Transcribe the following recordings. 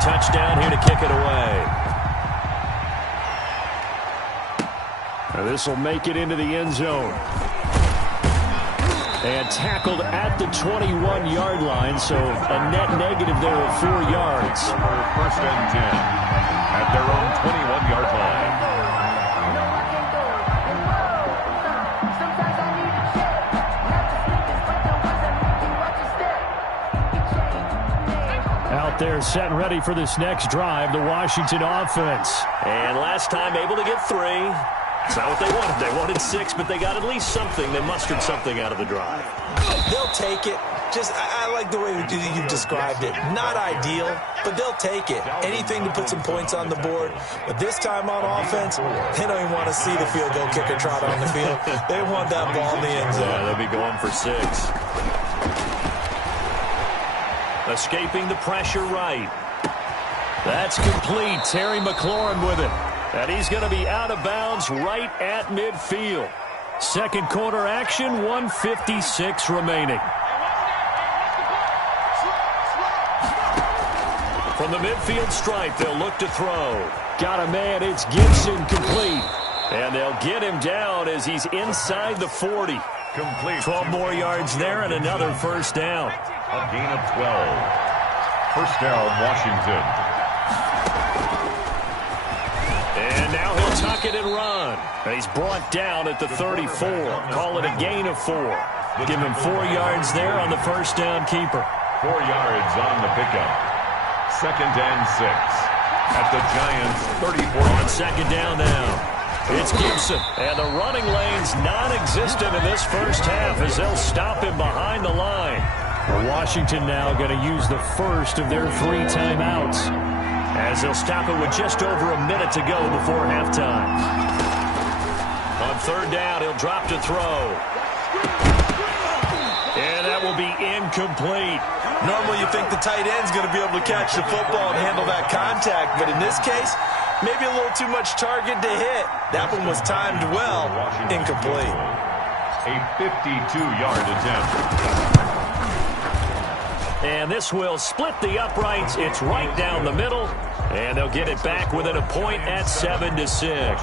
touchdown here to kick it away. This will make it into the end zone. And tackled at the 21-yard line, so a net negative there of 4 yards. First and 10 at their own 21-yard line. Out there set and ready for this next drive, the Washington offense. And last time able to get 3. It's not what they wanted. They wanted 6, but they got at least something. They mustered something out of the drive. They'll take it. I like the way you've described it. Not ideal, but they'll take it. Anything to put some points on the board. But this time on offense, they don't even want to see the field goal kicker trot on the field. They want that ball in the end zone. Yeah, they'll be going for 6. Escaping the pressure right. That's complete. Terry McLaurin with it. And he's going to be out of bounds right at midfield. Second quarter action, 1:56 remaining. From the midfield stripe, they'll look to throw. Got a man, it's Gibson, complete. And they'll get him down as he's inside the 40. Complete. 12 more yards there and another first down. A gain of 12. First down, Washington. And now he'll tuck it and run. And he's brought down at the 34. Call it a gain of 4. Give him 4 yards there on the first down keeper. 4 yards on the pickup. Second and 6 at the Giants' 34. On second down now. It's Gibson. And the running lane's non-existent in this first half as they'll stop him behind the line. Washington now going to use the first of their 3 timeouts, as they'll stop it with just over a minute to go before halftime. On third down, he'll drop to throw. And that will be incomplete. Normally you think the tight end's going to be able to catch the football and handle that contact, but in this case, maybe a little too much target to hit. That one was timed well. Incomplete. A 52-yard attempt. And this will split the uprights. It's right down the middle. And they'll get it back within a point at 7-6.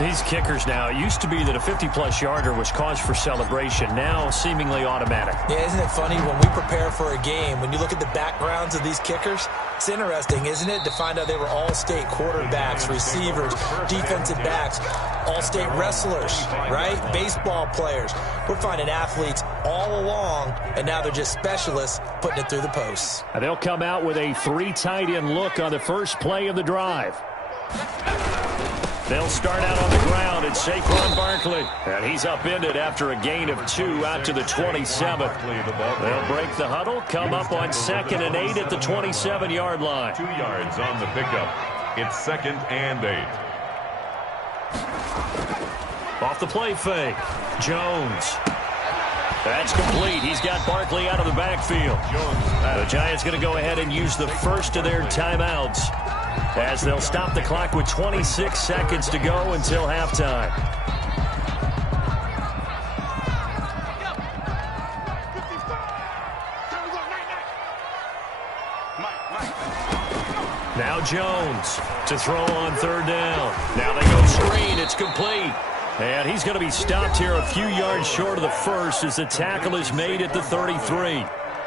These kickers now, it used to be that a 50-plus yarder was cause for celebration. Now seemingly automatic. Yeah, isn't it funny when we prepare for a game, when you look at the backgrounds of these kickers, it's interesting, isn't it, to find out they were all-state quarterbacks, receivers, defensive backs, all-state wrestlers, right? Baseball players. We're finding athletes all along, and now they're just specialists putting it through the posts. And they'll come out with a 3 tight end look on the first play of the drive. They'll start out on the ground. It's Saquon Barkley. And he's upended after a gain of 2 out to the 27. They'll break the huddle, come up on 2nd and 8 at the 27-yard line. 2 yards on the pickup. It's 2nd and 8. Off the play fake. Jones. That's complete. He's got Barkley out of the backfield. The Giants going to go ahead and use the first of their timeouts, as they'll stop the clock with 26 seconds to go until halftime. Now Jones to throw on third down. Now they go screen. It's complete. And he's going to be stopped here a few yards short of the first as the tackle is made at the 33.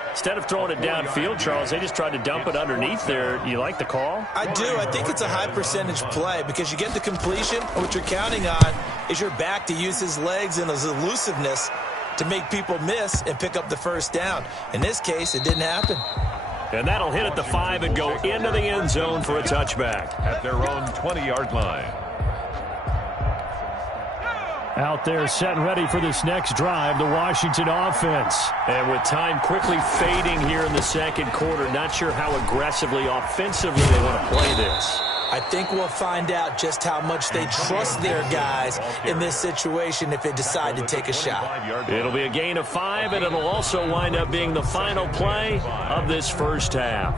Instead of throwing it downfield, Charles, they just tried to dump it underneath there. You like the call? I do. I think it's a high percentage play because you get the completion, and what you're counting on is your back to use his legs and his elusiveness to make people miss and pick up the first down. In this case, it didn't happen. And that'll hit at the 5 and go into the end zone for a touchback. At their own 20-yard line. Out there set and ready for this next drive, the Washington offense. And with time quickly fading here in the second quarter, not sure how aggressively, offensively they want to play this. I think we'll find out just how much they trust their guys in this situation if they decide to take a shot. It'll be a gain of 5, and it'll also wind up being the final play of this first half.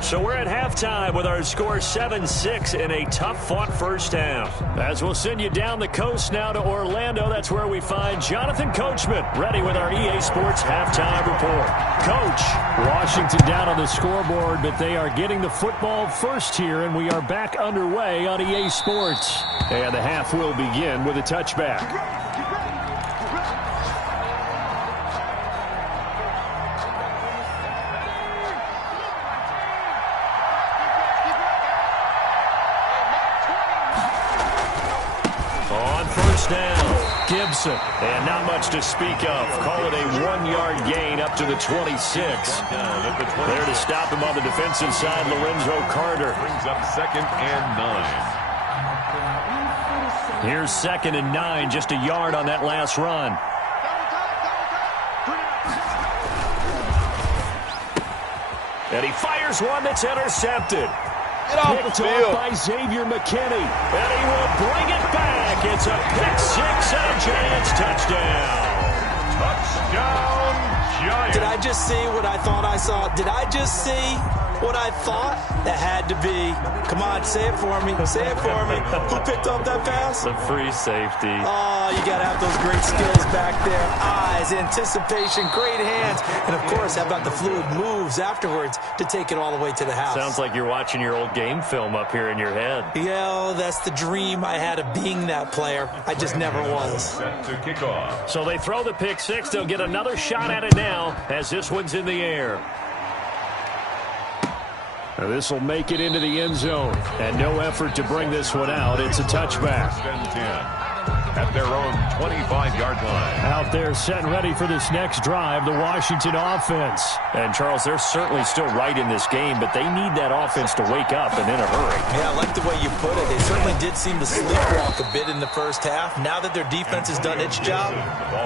So we're at halftime with our score 7-6 in a tough-fought first half. As we'll send you down the coast now to Orlando, that's where we find Jonathan Coachman, ready with our EA Sports halftime report. Coach, Washington down on the scoreboard, but they are getting the football first here, and we are back underway on EA Sports. And the half will begin with a touchback. Down, Gibson, and not much to speak of. Call it a 1-yard gain up to the 26. There to stop him on the defensive side, Lorenzo Carter. Brings up 2nd and 9. Here's 2nd and 9, just a yard on that last run. And he fires one that's intercepted. Picked off by Xavier McKinney. And he will bring it back. It's a pick-6 and a Giants touchdown. Touchdown, Giants. Did I just see what I thought I saw? Did I just see what I thought? That had to be. Come on, say it for me. Say it for me. Who picked up that pass? The free safety. Oh, you got to have those great skills back there. Eyes, anticipation, great hands. And, of course, how about the fluid moves afterwards to take it all the way to the house? Sounds like you're watching your old game film up here in your head. Yeah, that's the dream I had of being that player. I just never was. Set to kick off. So they throw the pick-6. They'll get another shot at it now as this one's in the air. This will make it into the end zone. And no effort to bring this one out. It's a touchback. 1st and 10. At their own 25-yard line. Out there set and ready for this next drive, the Washington offense. And, Charles, they're certainly still right in this game, but they need that offense to wake up and in a hurry. Yeah, I like the way you put it. They certainly did seem to sleepwalk a bit in the first half. Now that their defense has done its job,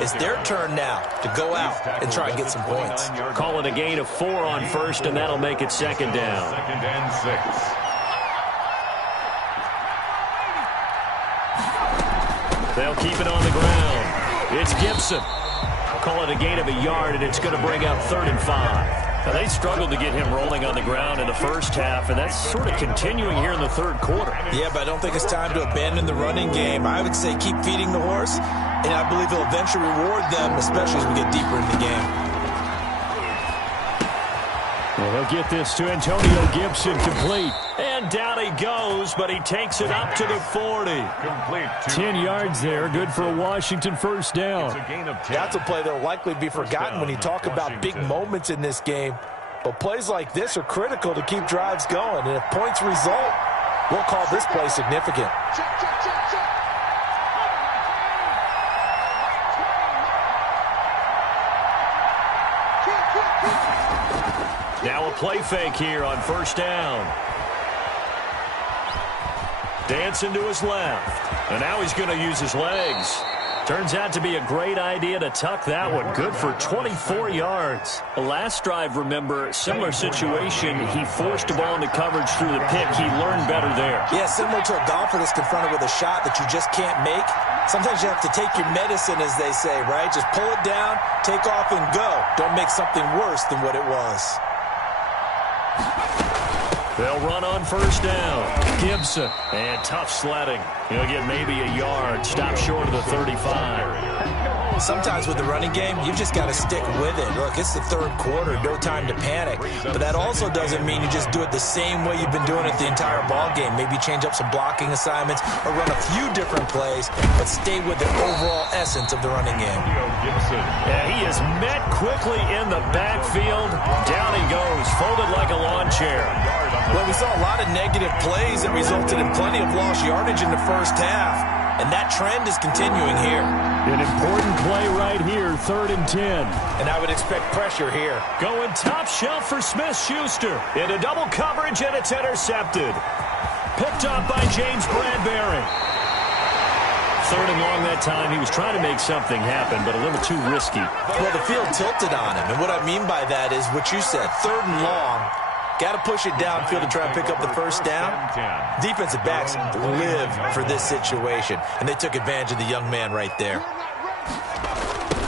it's their turn now to go out and try and get some points. Call it a gain of 4 on first, and that'll make it 2nd down. 2nd and 6. They'll keep it on the ground. It's Gibson. Call it a gain of a yard, and it's going to bring up 3rd and 5. Now, they struggled to get him rolling on the ground in the first half, and that's sort of continuing here in the 3rd quarter. Yeah, but I don't think it's time to abandon the running game. I would say keep feeding the horse, and I believe he'll eventually reward them, especially as we get deeper in the game. Well, he'll get this to Antonio Gibson complete. And down he goes, but he takes it up to the 40. Complete. 10 yards there, good for a Washington first down. It's a gain of 10. That's a play that will likely be forgotten when you talk about big moments in this game. But plays like this are critical to keep drives going. And if points result, we'll call this play significant. Now a play fake here on first down. Dancing to his left. And now he's going to use his legs. Turns out to be a great idea to tuck that one. Good for 24 yards. The last drive, remember, similar situation. He forced the ball into coverage through the pick. He learned better there. Yeah, similar to a golfer that's confronted with a shot that you just can't make. Sometimes you have to take your medicine, as they say, right? Just pull it down, take off, and go. Don't make something worse than what it was. They'll run on first down. Gibson. And tough sledding. He'll get maybe a yard. Stop short of the 35. Sometimes with the running game, you've just got to stick with it. Look, it's the 3rd quarter. No time to panic. But that also doesn't mean you just do it the same way you've been doing it the entire ball game. Maybe change up some blocking assignments or run a few different plays, but stay with the overall essence of the running game. Yeah, he is met quickly in the backfield. Down he goes, folded like a lawn chair. Well, we saw a lot of negative plays that resulted in plenty of lost yardage in the first half, and that trend is continuing here. An important play right here, 3rd and 10. And I would expect pressure here. Going top shelf for Smith-Schuster. Into double coverage, and it's intercepted. Picked up by James Bradbury. 3rd and long that time. He was trying to make something happen, but a little too risky. Well, the field tilted on him, and what I mean by that is what you said, 3rd and long. Got to push it downfield to try and pick up the first down. Defensive backs live for this situation, and they took advantage of the young man right there.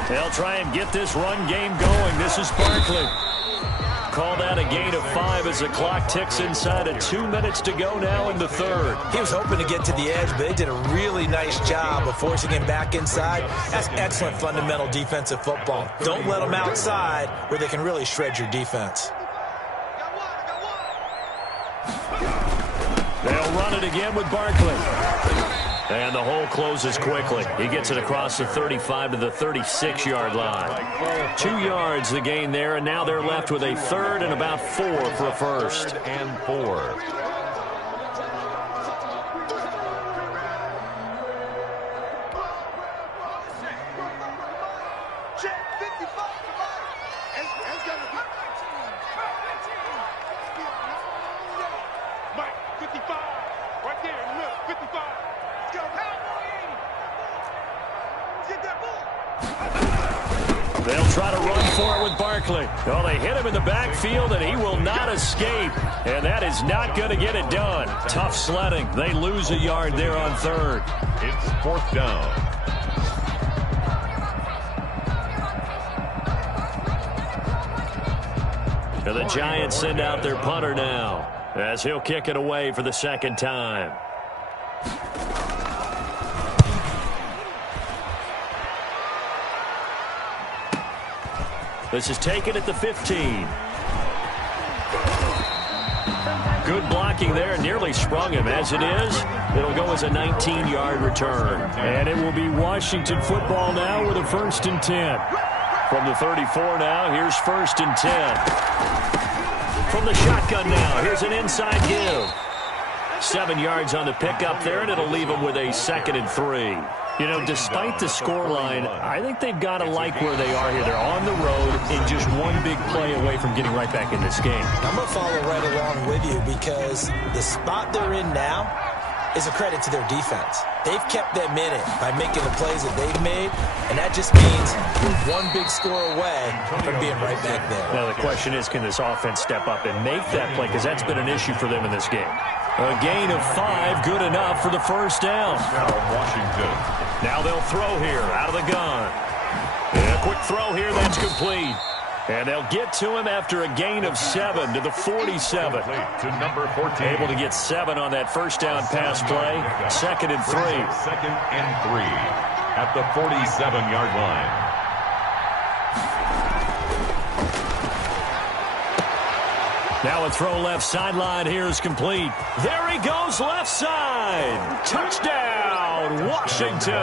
They'll try and get this run game going. This is Barkley. call that a gain of 5 as the clock ticks inside of 2 minutes to go now in the third. He was hoping to get to the edge, but they did a really nice job of forcing him back inside. That's excellent fundamental defensive football. Don't let them outside where they can really shred your defense. They'll run it again with Barkley. And the hole closes quickly. He gets it across the 35 to the 36-yard line. 2 yards the gain there, and now they're left with a third and about 4 for a first. And 4. They'll try to run for it with Barkley. Well, they hit him in the backfield, and he will not escape. And that is not going to get it done. Tough sledding. They lose a yard there on third. It's 4th down. And the Giants send out their punter now, as he'll kick it away for the second time. This is taken at the 15. Good blocking there, nearly sprung him. As it is, it'll go as a 19-yard return. And it will be Washington football now with a 1st and 10. From the 34 now, here's 1st and 10. From the shotgun now, here's an inside give. 7 yards on the pickup there, and it'll leave him with a 2nd and 3. You know, despite the scoreline, I think they've got to like where they are here. They're on the road and just one big play away from getting right back in this game. I'm going to follow right along with you because the spot they're in now is a credit to their defense. They've kept them in it by making the plays that they've made, and that just means you're one big score away from being right back there. Now, the question is, can this offense step up and make that play? Because that's been an issue for them in this game. A gain of 5, good enough for the first down. Now Washington. Now they'll throw here out of the gun. And a quick throw here, that's complete. And they'll get to him after a gain of 7 to the 47. To number 14. Able to get 7 on that first down pass play. 2nd and 3. 2nd and 3 at the 47-yard line. Now a throw left sideline here is complete. There he goes left side. Touchdown, Washington.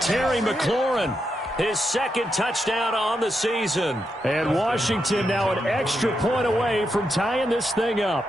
Terry McLaurin, his 2nd touchdown on the season. And Washington now an extra point away from tying this thing up.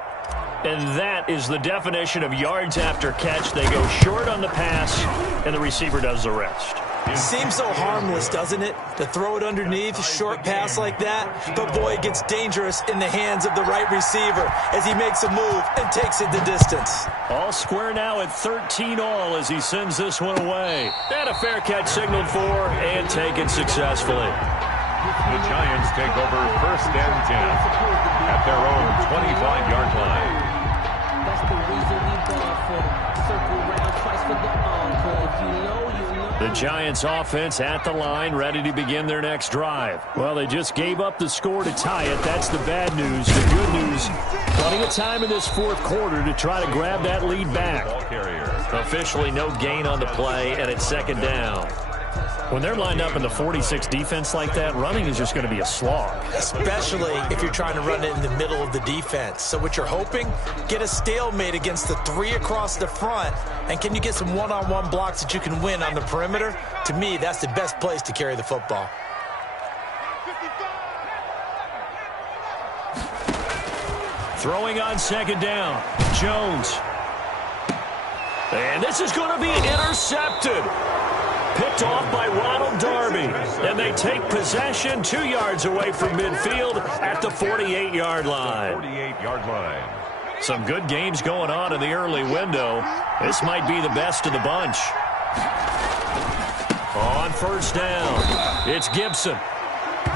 And that is the definition of yards after catch. They go short on the pass, and the receiver does the rest. Seems so harmless, doesn't it? To throw it underneath, a short pass like that. But, boy, it gets dangerous in the hands of the right receiver as he makes a move and takes it the distance. All square now at 13 all as he sends this one away. And a fair catch signaled for and taken successfully. The Giants take over 1st and 10 at their own 25-yard line. That's the reason we ball for them. Circle round twice for the encore. If you know, you know. The Giants offense at the line, ready to begin their next drive. Well, they just gave up the score to tie it. That's the bad news. The good news, plenty of time in this 4th quarter to try to grab that lead back. Officially no gain on the play, and it's 2nd down. When they're lined up in the 46 defense like that, running is just going to be a slog. Especially if you're trying to run it in the middle of the defense. So what you're hoping, get a stalemate against the 3 across the front. And can you get some one-on-one blocks that you can win on the perimeter? To me, that's the best place to carry the football. Throwing on 2nd down, Jones. And this is going to be intercepted. Picked off by Ronald Darby. And they take possession 2 yards away from midfield at the 48-yard line. 48-yard line. Some good games going on in the early window. This might be the best of the bunch. On 1st down, it's Gibson.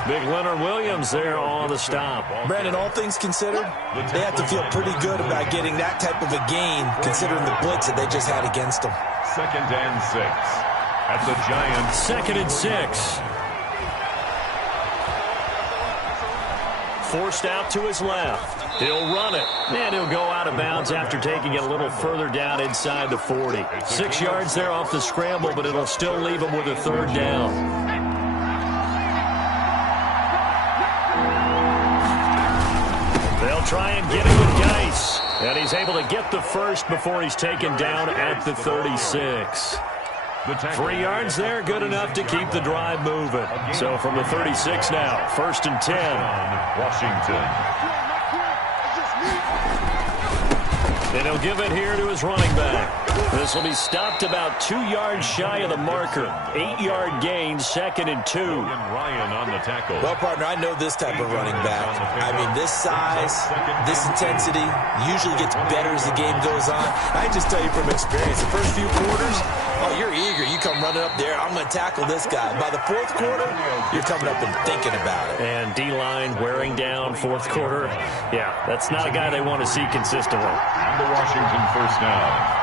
Big Leonard Williams there on the stop. Brandon, all things considered, they have to feel pretty good about getting that type of a gain considering the blitz that they just had against them. 2nd and 6. At the Giants. 2nd and 6. forced out to his left. He'll run it, and he'll go out of bounds after taking it a little further down inside the 40. 6 yards there off the scramble, but it'll still leave him with a third down. They'll try and get him with Geis, and he's able to get the first before he's taken down at the 36. 3 yards there, good enough to keep the drive moving. So from the 36 now, 1st and 10. Washington. And he'll give it here to his running back. This will be stopped about 2 yards shy of the marker. 8-yard gain, 2nd and 2. Ryan on the tackle. Well, partner, I know this type of running back. I mean, this size, this intensity usually gets better as the game goes on. I can just tell you from experience, the first few quarters, oh, you're eager. You come running up there, I'm going to tackle this guy. By the 4th quarter, you're coming up and thinking about it. And D-line wearing down 4th quarter. Yeah, that's not a guy they want to see consistently. And the Washington first down.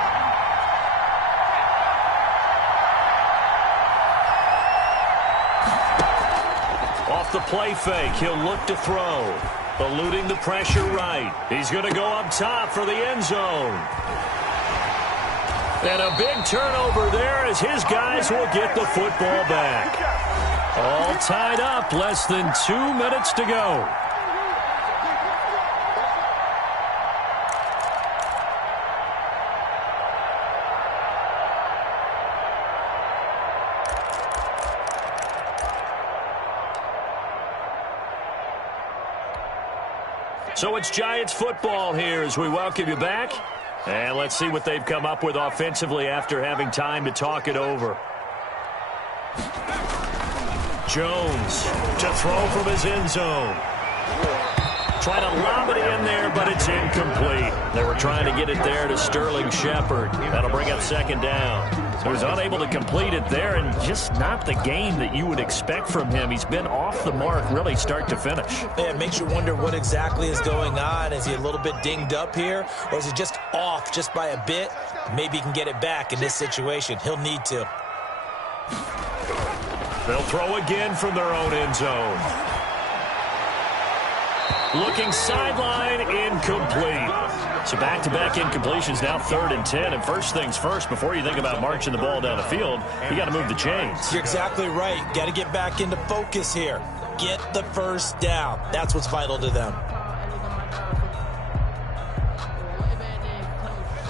Off the play fake, he'll look to throw. Eluding the pressure right. He's going to go up top for the end zone. And a big turnover there as his guys will get the football back. All tied up, less than 2 minutes to go. So it's Giants football here as we welcome you back. And let's see what they've come up with offensively after having time to talk it over. Jones to throw from his end zone. Trying to lob it in there, but it's incomplete. They were trying to get it there to Sterling Shepard. That'll bring up 2nd down. So he's unable to complete it there, and just not the game that you would expect from him. He's been off the mark really start to finish. Yeah, it makes you wonder what exactly is going on. Is he a little bit dinged up here, or is he just off just by a bit? Maybe he can get it back in this situation. He'll need to. They'll throw again from their own end zone. Looking sideline, incomplete. So back-to-back incompletions, now 3rd and 10. And first things first, before you think about marching the ball down the field, you got to move the chains. You're exactly right. Got to get back into focus here. Get the first down. That's what's vital to them.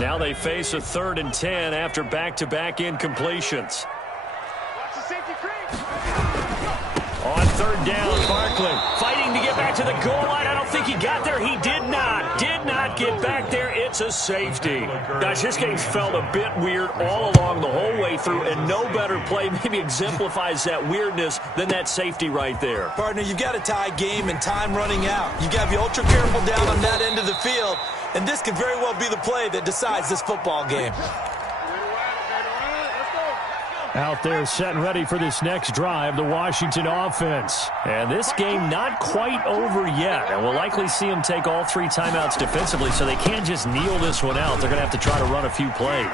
Now they face a 3rd and 10 after back-to-back incompletions. On 3rd down, Barkley fighting to get back to the goal line. I don't think he got there. He did not get back there. It's a safety. Gosh, this game felt a bit weird all along the whole way through, and no better play maybe exemplifies that weirdness than that safety right there. Partner, you've got a tie game and time running out. You've got to be ultra careful down on that end of the field, and this could very well be the play that decides this football game. Out there set and ready for this next drive, the Washington offense. And this game not quite over yet. And we'll likely see them take all 3 timeouts defensively, so they can't just kneel this one out. They're going to have to try to run a few plays.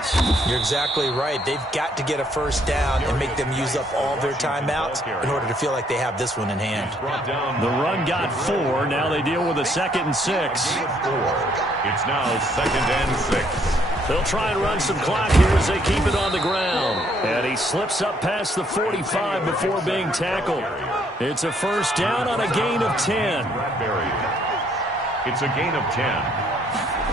You're exactly right. They've got to get a first down and make them use up all their timeouts in order to feel like they have this one in hand. The run got 4. Now they deal with a 2nd and 6. It's now 2nd and 6. They'll try and run some clock here as they keep it on the ground. And he slips up past the 45 before being tackled. It's a first down on a gain of 10. It's a gain of 10.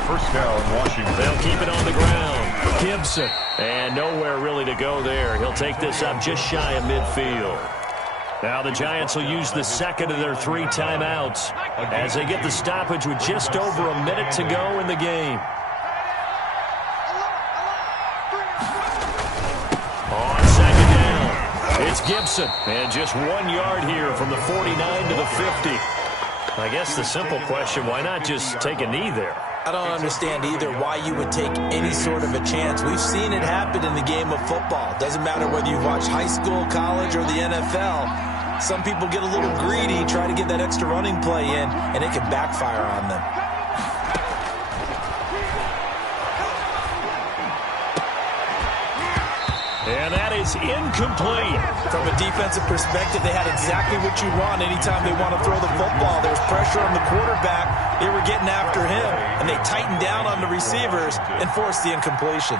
First down, Washington. They'll keep it on the ground. Gibson. And nowhere really to go there. He'll take this up just shy of midfield. Now the Giants will use the 2nd of their 3 timeouts as they get the stoppage with just over a minute to go in the game. It's Gibson, and just 1 yard here from the 49 to the 50. I guess the simple question, why not just take a knee there? I don't understand either why you would take any sort of a chance. We've seen it happen in the game of football. Doesn't matter whether you've watched high school, college, or the NFL. Some people get a little greedy, try to get that extra running play in, and it can backfire on them. And that is incomplete. From a defensive perspective, they had exactly what you want anytime they want to throw the football. There was pressure on the quarterback. They were getting after him, and they tightened down on the receivers and forced the incompletion.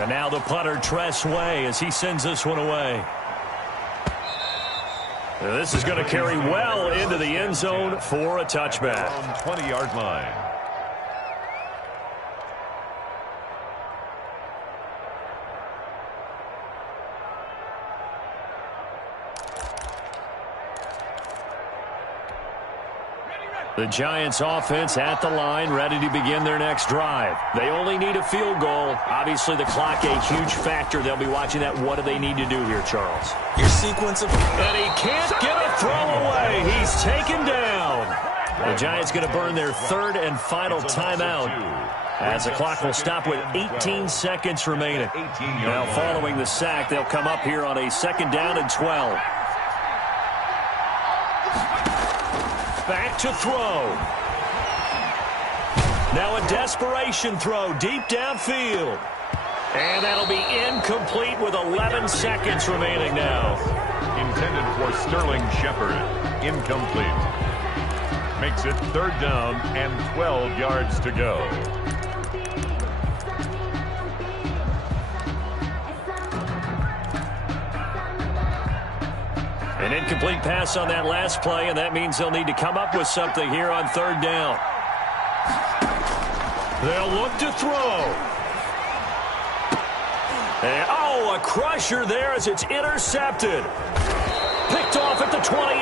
And now the punter, Tress Way, as he sends this one away. This is going to carry well into the end zone for a touchback. 20-yard line. The Giants offense at the line, ready to begin their next drive. They only need a field goal. Obviously, the clock a huge factor. They'll be watching that. What do they need to do here, Charles? Your sequence of... And he can't get a throw away. He's taken down. The Giants going to burn their third and final timeout, as the clock will stop with 18 seconds remaining. Now, following the sack, they'll come up here on a 2nd down and 12. Back to throw. Now a desperation throw deep downfield. And that'll be incomplete with 11 seconds remaining now. Intended for Sterling Shepard. Incomplete. Makes it 3rd down and 12 yards to go. An incomplete pass on that last play, and that means they'll need to come up with something here on 3rd down. They'll look to throw. And, a crusher there as it's intercepted. Picked off at the 28,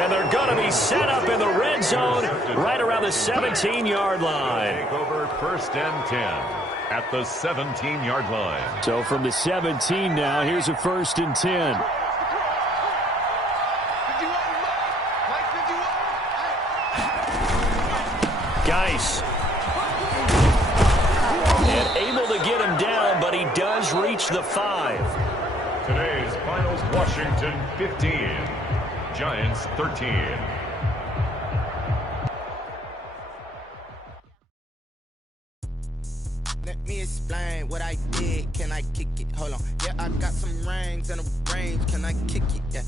and they're going to be set up in the red zone right around the 17-yard line. Take over 1st and 10 at the 17-yard line. So from the 17 now, here's a 1st and 10. Geis. And able to get him down, but he does reach the 5. Today's finals: Washington 15, Giants 13. Let me explain what I did. Can I kick it? Hold on. Yeah, I got some rings and a range. Can I kick it? Yeah.